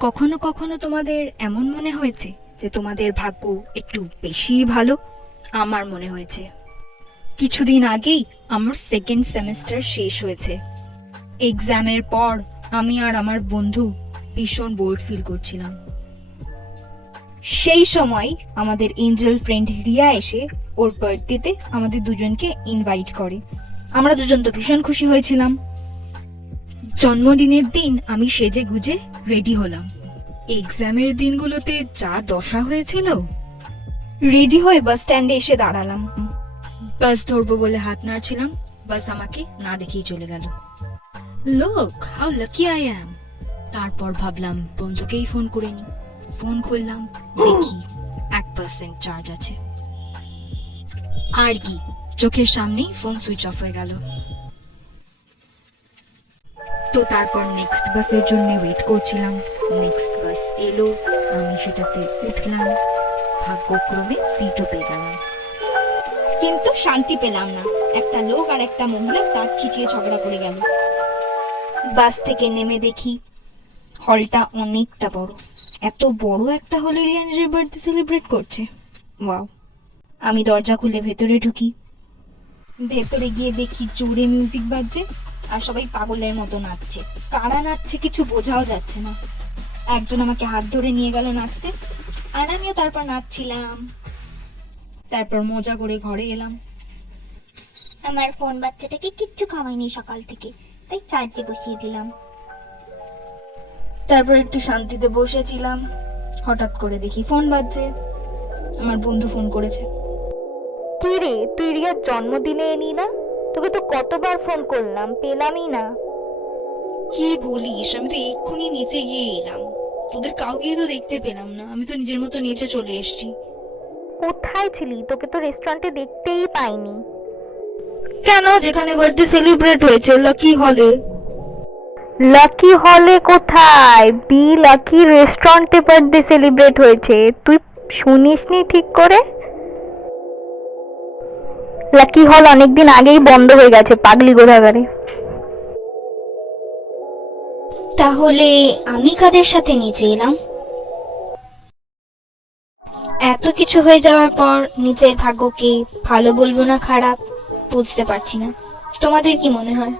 কখনো কখনো তোমাদের এমন মনে হয়েছে যে তোমাদের ভাগ্য একটু বেশি ভালো? আমার মনে হয়েছে। কিছুদিন আগেই আমার সেকেন্ড সেমিস্টার শেষ হয়েছে। এক্সামের পর আমি আর আমার বন্ধু ভীষণ বোর্ড ফিল করছিলাম। সেই সময় আমাদের এঞ্জেল ফ্রেন্ড রিয়া এসে ওর বার্থডেতে আমাদের দুজনকে ইনভাইট করে। আমরা দুজন তো ভীষণ খুশি হয়েছিলাম। জন্মদিনের দিন আমি সেজে গুজে রেডি হলাম। এক্সামের দিনগুলোতে যা দশা হয়েছিল। রেডি হয়ে বাস স্ট্যান্ডে এসে দাঁড়ালাম। বাস ধরবো বলে হাত নাড়ছিলাম, বাস আমাকে না দেখেই চলে গেল। Look how lucky I am. তারপর ভাবলাম বন্ধুকেই ফোন করে নি। ফোন খুললাম, দেখি 1% চার্জ আছে। আর কি, চোখের সামনেই ফোন সুইচ অফ হয়ে গেল। তো তারপর নেক্সট বাসের জন্য ওয়েট করছিলাম। নেক্সট বাস এলো, আমি সেটাতে উঠলাম। ভাগ্যক্রমে সিটও পেয়ে গেলাম, কিন্তু শান্তি পেলাম না। একটা লোক আর একটা মহিলা দাঁত খিচিয়ে ঝগড়া করে গেল। বাস থেকে নেমে দেখি হলটা অনেকটা বড়। এত বড় একটা হলে রিয়া নিজের বার্থডে সেলিব্রেট করছে। ওয়াও! আমি দরজা খুলে ভেতরে ঢুকি। ভেতরে গিয়ে দেখি জোরে মিউজিক বাজছে আর সবাই পাগলের মতো নাচছে। কারা নাচছে কিছু বোঝাও যাচ্ছে না। একজন আমাকে হাত ধরে নিয়ে গেল নাচতে, আর আমিও তারপর নাচছিলাম। তারপর মজা করে ঘরে এলাম। আমার ফোন বাচ্চাটাকে কিচ্ছু খাওয়াইনি সকাল থেকে, তাই চার্জে বসিয়ে দিলাম। তারপর একটু শান্তিতে বসেছিলাম, হঠাৎ করে দেখি ফোন বাজছে। আমার বন্ধু ফোন করেছে। কি রে, তুই রিয়ার জন্মদিনে এলি না? তোকে তো কতবার ফোন করলাম, পেলামই না। কি বলিস, আমি তো এক্ষুনি নিচে গিয়ে এলাম। তোদের কাউকেই তো দেখতে পেলাম না। আমি তো নিজের মতো নিচে চলে এসেছি। কোথায় ছিলি? তোকে তো রেস্টুরেন্টে দেখতেই পাইনি। কেন? যেখানে বার্থডে সেলিব্রেট হয়েছে, লাকি হলে। লাকি হলে কোথায়? বি লাকি রেস্টুরেন্টে বার্থডে সেলিব্রেট হয়েছে। তুই শুনিসনি ঠিক করে? লাকি হল অনেকদিন আগেই বন্ধ হয়ে গেছে, পাগলি কোথাকারে। তাহলে আমি কাদের সাথে নিচে এলাম? এত কিছু হয়ে যাওয়ার পর নিজের ভাগ্যকে ভালো বলবো না খারাপ বুঝতে পারছি না। তোমাদের কি মনে হয়?